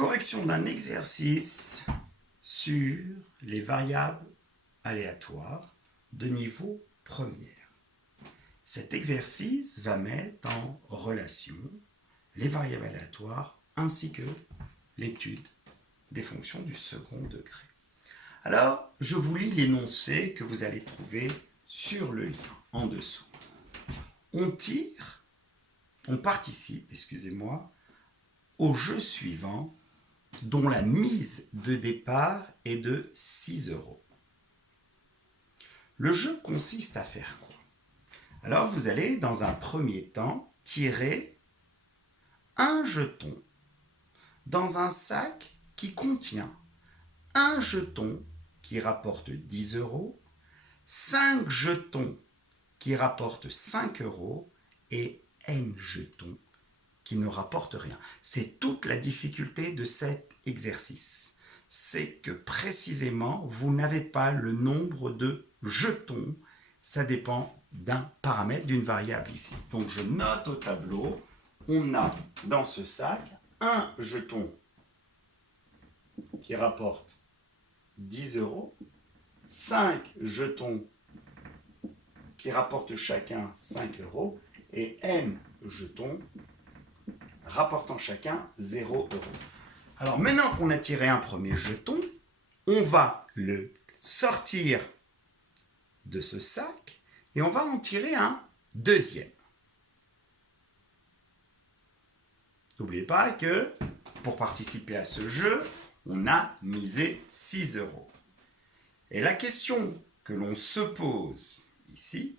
Correction d'un exercice sur les variables aléatoires de niveau première. Cet exercice va mettre en relation les variables aléatoires ainsi que l'étude des fonctions du second degré. Alors, je vous lis l'énoncé que vous allez trouver sur le lien en dessous. On participe, au jeu suivant dont la mise de départ est de 6 euros. Le jeu consiste à faire quoi? Alors, vous allez, dans un premier temps, tirer un jeton dans un sac qui contient un jeton qui rapporte 10 euros, 5 jetons qui rapportent 5 euros et N jetons qui ne rapportent rien. C'est toute la difficulté de cet exercice. C'est que précisément, vous n'avez pas le nombre de jetons. Ça dépend d'un paramètre, d'une variable ici. Donc je note au tableau, on a dans ce sac un jeton qui rapporte 10 euros, 5 jetons qui rapportent chacun 5 euros et N jetons rapportant chacun 0 euros. Alors maintenant qu'on a tiré un premier jeton, on va le sortir de ce sac et on va en tirer un deuxième. N'oubliez pas que pour participer à ce jeu, on a misé 6 euros. Et la question que l'on se pose ici,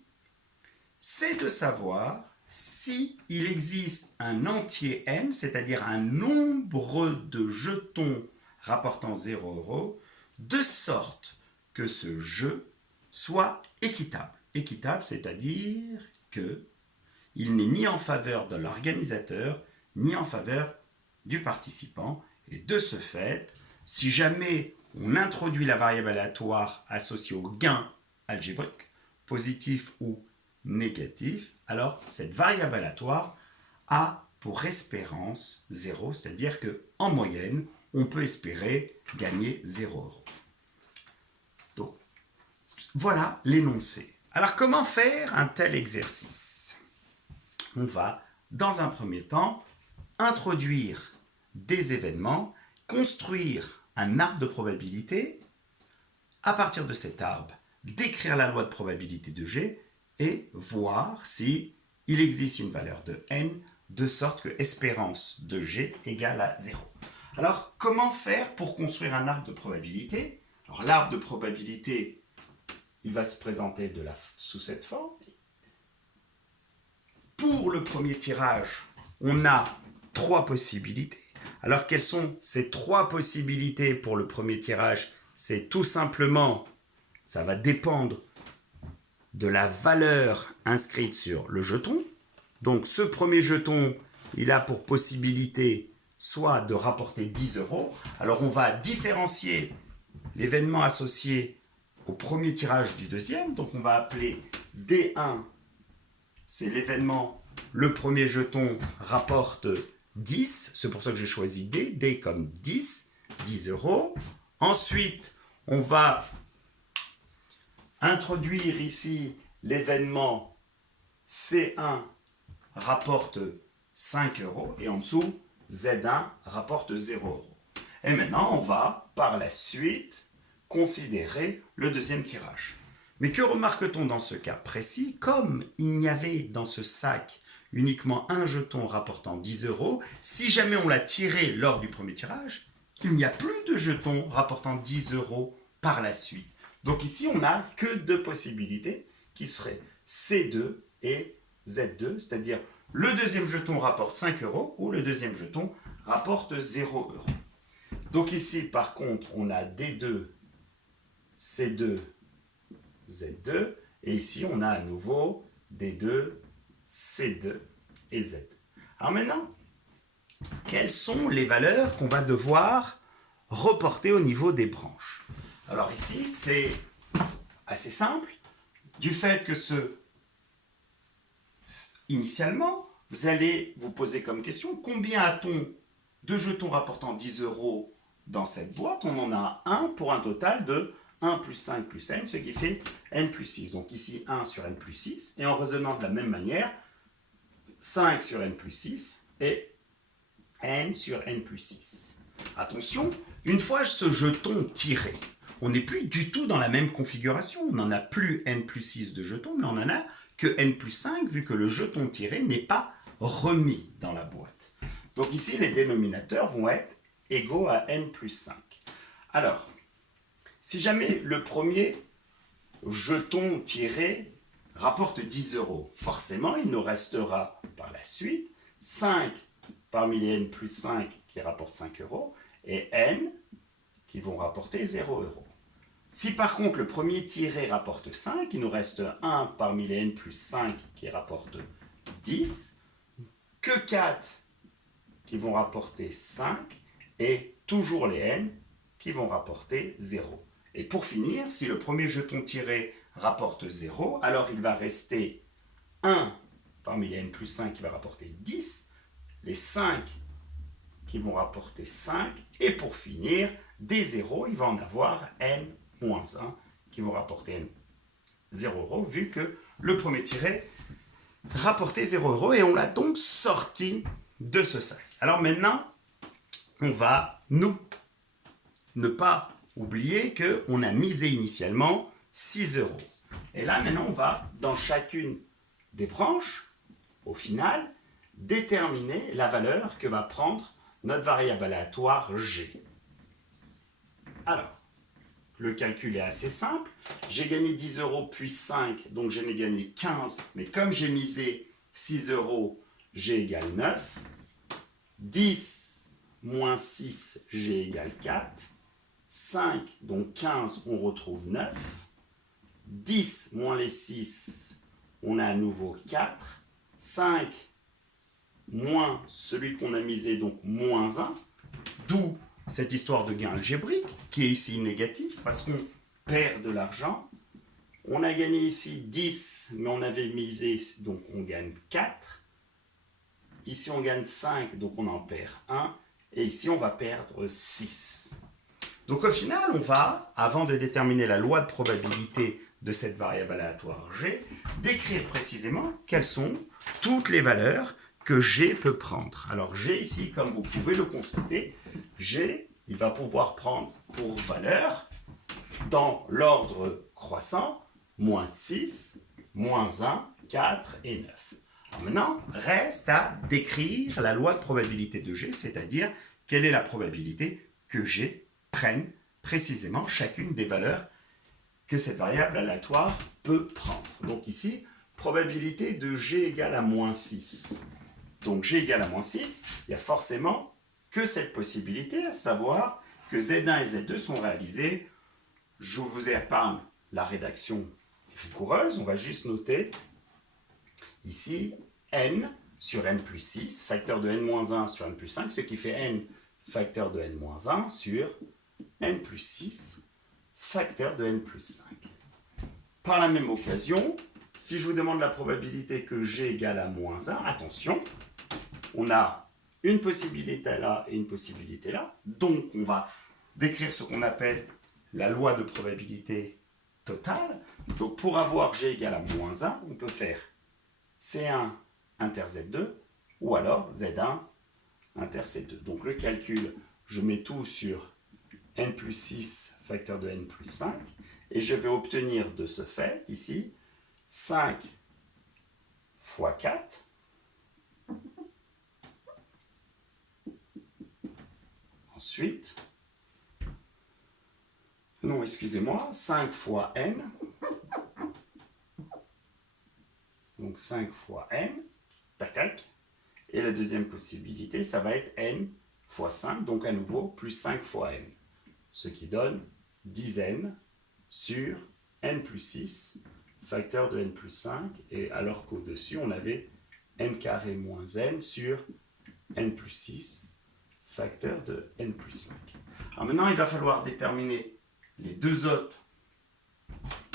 c'est de savoir si il existe un entier n, c'est-à-dire un nombre de jetons rapportant 0 euros, de sorte que ce jeu soit équitable. Équitable, c'est-à-dire qu'il n'est ni en faveur de l'organisateur, ni en faveur du participant. Et de ce fait, si jamais on introduit la variable aléatoire associée au gain algébrique, positif ou négatif, alors cette variable aléatoire a pour espérance 0, c'est-à-dire qu'en moyenne, on peut espérer gagner 0 euros. Donc, voilà l'énoncé. Alors, comment faire un tel exercice? On va, dans un premier temps, introduire des événements, construire un arbre de probabilité, à partir de cet arbre, décrire la loi de probabilité de G et voir si il existe une valeur de n de sorte que espérance de G égale à 0. Alors, comment faire pour construire un arbre de probabilité? Alors, l'arbre de probabilité, il va se présenter sous cette forme. Pour le premier tirage, on a 3 possibilités. Alors, quelles sont ces 3 possibilités pour le premier tirage? C'est tout simplement, ça va dépendre de la valeur inscrite sur le jeton. Donc, ce premier jeton, il a pour possibilité soit de rapporter 10 euros. Alors, on va différencier l'événement associé au premier tirage du deuxième. Donc, on va appeler D1, c'est l'événement, le premier jeton rapporte 10. C'est pour ça que j'ai choisi D. D comme 10 euros. Ensuite, on va introduire ici l'événement C1 rapporte 5 euros et en dessous, Z1 rapporte 0 euros. Et maintenant, on va par la suite considérer le deuxième tirage. Mais que remarque-t-on dans ce cas précis? Comme il n'y avait dans ce sac uniquement un jeton rapportant 10 euros, si jamais on l'a tiré lors du premier tirage, il n'y a plus de jetons rapportant 10 euros par la suite. Donc ici, on n'a que 2 possibilités qui seraient C2 et Z2, c'est-à-dire le deuxième jeton rapporte 5 euros ou le deuxième jeton rapporte 0 euros. Donc ici, par contre, on a D2, C2, Z2, et ici, on a à nouveau D2, C2 et Z2. Alors maintenant, quelles sont les valeurs qu'on va devoir reporter au niveau des branches? Alors ici, c'est assez simple. Du fait que initialement, vous allez vous poser comme question, combien a-t-on de jetons rapportant 10 € dans cette boîte, on en a un pour un total de 1 plus 5 plus n, ce qui fait n plus 6. Donc ici 1 sur n plus 6, et en raisonnant de la même manière, 5 sur n plus 6 et n sur n plus 6. Attention, une fois ce jeton tiré, on n'est plus du tout dans la même configuration. On n'en a plus n plus 6 de jetons, mais on en a que n plus 5, vu que le jeton tiré n'est pas remis dans la boîte. Donc ici, les dénominateurs vont être égaux à n plus 5. Alors, si jamais le premier jeton tiré rapporte 10 €, forcément, il nous restera par la suite 5 parmi les n plus 5 qui rapportent 5 € et n qui vont rapporter 0 €. Si par contre le premier tiré rapporte 5, il nous reste 1 parmi les n plus 5 qui rapporte 10, que 4 qui vont rapporter 5 et toujours les n qui vont rapporter 0. Et pour finir, si le premier jeton tiré rapporte 0, alors il va rester 1 parmi les n plus 5 qui va rapporter 10, les 5 qui vont rapporter 5, et pour finir, des 0, il va en avoir n moins 1 qui vont rapporter n 0 €, vu que le premier tiré rapportait 0 € et on l'a donc sorti de ce sac. Alors maintenant, on va ne pas oublier qu'on a misé initialement 6 €. Et là, maintenant, on va, dans chacune des branches, au final, déterminer la valeur que va prendre notre variable aléatoire G. Alors, le calcul est assez simple. J'ai gagné 10 € puis 5, donc j'en ai gagné 15. Mais comme j'ai misé 6 €, G égale 9. 10 moins 6, G égale 4. 5, donc 15, on retrouve 9. 10 moins les 6, on a à nouveau 4. 5 moins celui qu'on a misé, donc moins 1. D'où cette histoire de gain algébrique, qui est ici négatif, parce qu'on perd de l'argent. On a gagné ici 10, mais on avait misé, donc on gagne 4. Ici, on gagne 5, donc on en perd 1. Et ici, on va perdre 6. Donc au final, on va, avant de déterminer la loi de probabilité de cette variable aléatoire G, décrire précisément quelles sont toutes les valeurs que G peut prendre. Alors G ici, comme vous pouvez le constater, G, il va pouvoir prendre pour valeur, dans l'ordre croissant, moins 6, moins 1, 4 et 9. Alors maintenant, reste à décrire la loi de probabilité de G, c'est-à-dire quelle est la probabilité que G prenne précisément chacune des valeurs que cette variable aléatoire peut prendre. Donc ici, probabilité de G égale à moins 6. Donc G égale à moins 6, il n'y a forcément que cette possibilité, à savoir que Z1 et Z2 sont réalisés. Je vous épargne la rédaction rigoureuse, on va juste noter ici n sur n plus 6, facteur de n-1 sur n plus 5, ce qui fait n facteur de n-1 sur n plus 6, facteur de n plus 5. Par la même occasion, si je vous demande la probabilité que G égale à moins 1, attention, on a une possibilité là et une possibilité là. Donc, on va décrire ce qu'on appelle la loi de probabilité totale. Donc, pour avoir G égale à moins 1, on peut faire C1 inter Z2 ou alors Z1 inter C2. Donc, le calcul, je mets tout sur n plus 6 facteur de n plus 5 et je vais obtenir de ce fait, ici, 5 fois 4 ensuite, non, excusez-moi, 5 fois n, donc 5 fois n, tac tac, et la deuxième possibilité, ça va être n fois 5, donc à nouveau, plus 5 fois n, ce qui donne 10n sur n plus 6, facteur de n plus 5, et alors qu'au-dessus, on avait n carré moins n sur n plus 6, facteur de n plus 5. Alors maintenant, il va falloir déterminer les deux autres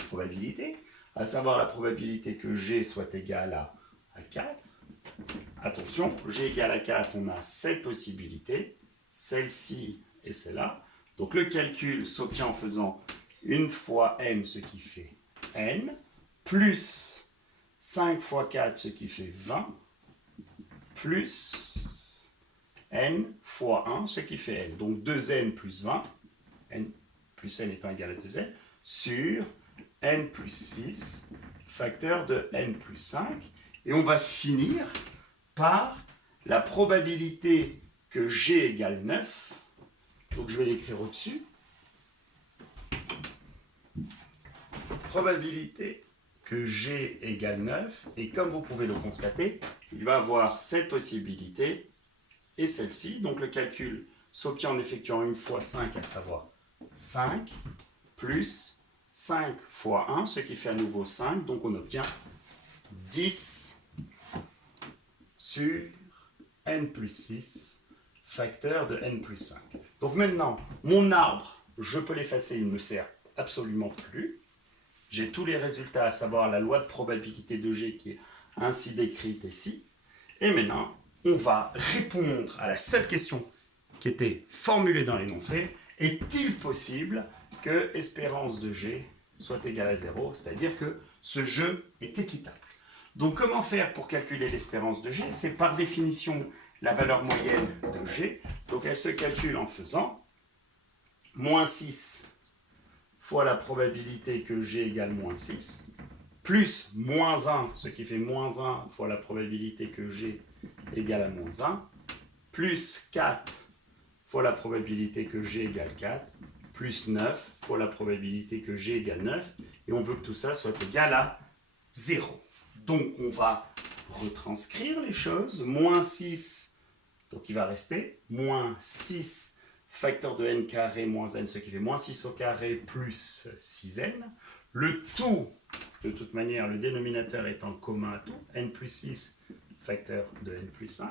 probabilités, à savoir la probabilité que G soit égale à 4. attention, g égale à 4, on a cette possibilité, celle-ci et celle-là. Donc le calcul s'obtient en faisant une fois n, ce qui fait n, plus 5 fois 4, ce qui fait 20, plus n fois 1, ce qui fait n. Donc 2n plus 20, n plus n étant égal à 2n, sur n plus 6, facteur de n plus 5. Et on va finir par la probabilité que g égale 9. Donc je vais l'écrire au-dessus. Probabilité que g égale 9. Et comme vous pouvez le constater, il va avoir cette possibilité et celle-ci. Donc le calcul s'obtient en effectuant une fois 5, à savoir 5, plus 5 fois 1, ce qui fait à nouveau 5. Donc on obtient 10 sur n plus 6, facteur de n plus 5. Donc maintenant, mon arbre, je peux l'effacer, il ne me sert absolument plus. J'ai tous les résultats, à savoir la loi de probabilité de G qui est ainsi décrite ici. Et maintenant, on va répondre à la seule question qui était formulée dans l'énoncé. Est-il possible que espérance de G soit égale à 0, c'est-à-dire que ce jeu est équitable. Donc comment faire pour calculer l'espérance de G? C'est par définition la valeur moyenne de G. Donc elle se calcule en faisant moins 6 fois la probabilité que G égale moins 6, plus moins 1, ce qui fait moins 1 fois la probabilité que G égale à moins 1, plus 4 fois la probabilité que G égale 4, plus 9 fois la probabilité que G égale 9, et on veut que tout ça soit égal à 0. Donc on va retranscrire les choses, moins 6, donc il va rester moins 6 facteur de n carré moins n, ce qui fait moins 6 au carré plus 6n. Le tout, de toute manière, le dénominateur étant commun à tout, n plus 6 facteur de n plus 5.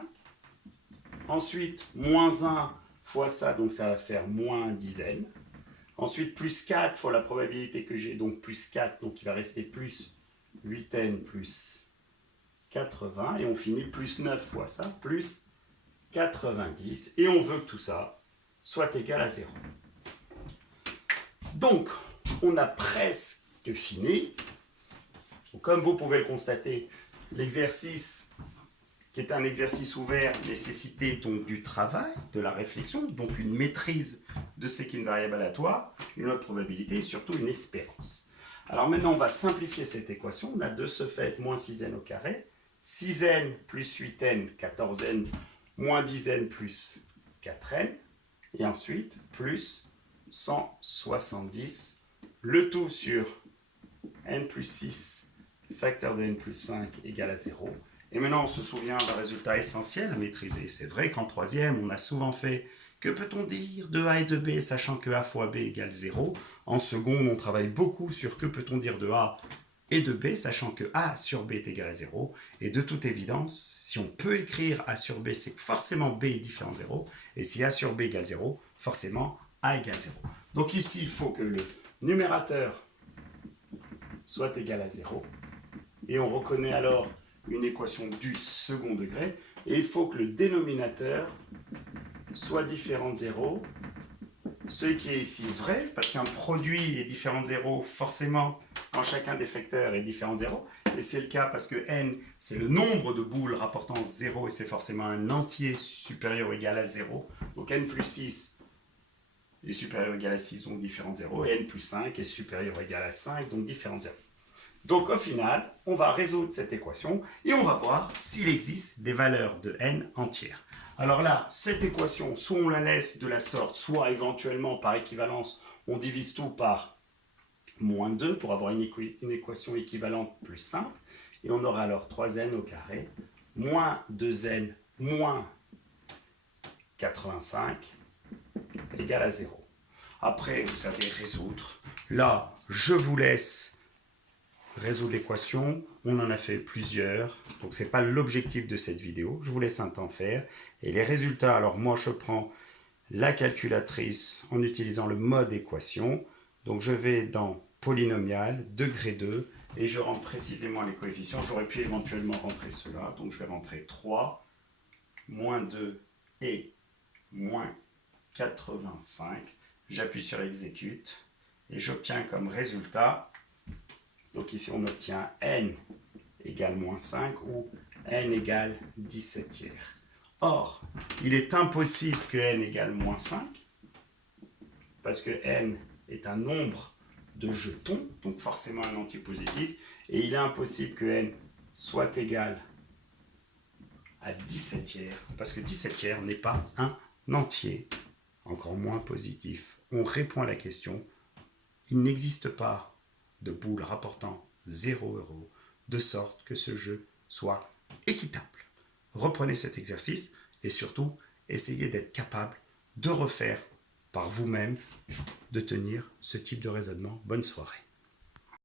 Ensuite, moins 1 fois ça, donc ça va faire moins 10n. Ensuite, plus 4 fois la probabilité que j'ai, donc plus 4, donc il va rester plus 8n plus 80. Et on finit plus 9 fois ça, plus 90. Et on veut que tout ça soit égal à 0. Donc, on a presque fini. Donc, comme vous pouvez le constater, l'exercice, qui est un exercice ouvert, nécessitait donc du travail, de la réflexion, donc une maîtrise de ce qui est une variable aléatoire, une autre probabilité et surtout une espérance. Alors maintenant, on va simplifier cette équation. On a de ce fait moins 6n au carré, 6n plus 8n, 14n, moins 10n plus 4n, et ensuite plus 170, le tout sur n plus 6, facteur de n plus 5 égale à 0. Et maintenant, on se souvient d'un résultat essentiel à maîtriser. C'est vrai qu'en troisième, on a souvent fait que peut-on dire de A et de B, sachant que A fois B égale 0. En seconde, on travaille beaucoup sur que peut-on dire de A et de B, sachant que A sur B est égal à 0. Et de toute évidence, si on peut écrire A sur B, c'est que forcément B est différent de 0. Et si A sur B égale 0, forcément A égale 0. Donc ici, il faut que le numérateur soit égal à 0. Et on reconnaît alors une équation du second degré. Et il faut que le dénominateur soit différent de 0. Ce qui est ici vrai, parce qu'un produit est différent de 0, forcément, quand chacun des facteurs est différent de 0. Et c'est le cas parce que n, c'est le nombre de boules rapportant 0, et c'est forcément un entier supérieur ou égal à 0. Donc n plus 6 est supérieur ou égal à 6, donc différent de 0. Et n plus 5 est supérieur ou égal à 5, donc différent de 0. Donc au final, on va résoudre cette équation et on va voir s'il existe des valeurs de n entières. Alors là, cette équation, soit on la laisse de la sorte, soit éventuellement par équivalence, on divise tout par moins 2 pour avoir une équation équivalente plus simple. Et on aura alors 3n au carré, moins 2n, moins 85, égale à 0. Après, vous savez résoudre. Là, je vous laisse résoudre l'équation, on en a fait plusieurs, donc ce n'est pas l'objectif de cette vidéo, je vous laisse un temps faire, et les résultats, alors moi je prends la calculatrice en utilisant le mode équation, donc je vais dans polynomial, degré 2, et je rentre précisément les coefficients, j'aurais pu éventuellement rentrer cela, donc je vais rentrer 3, moins 2 et moins 85. J'appuie sur exécute et j'obtiens comme résultat, donc ici on obtient n égale moins 5 ou n égale 17 tiers. Or, il est impossible que n égale moins 5 parce que n est un nombre de jetons, donc forcément un entier positif, et il est impossible que n soit égal à 17 tiers, parce que 17 tiers n'est pas un entier, encore moins positif. On répond à la question, il n'existe pas de boule rapportant 0 €, de sorte que ce jeu soit équitable. Reprenez cet exercice et surtout, essayez d'être capable de refaire par vous-même, de tenir ce type de raisonnement. Bonne soirée.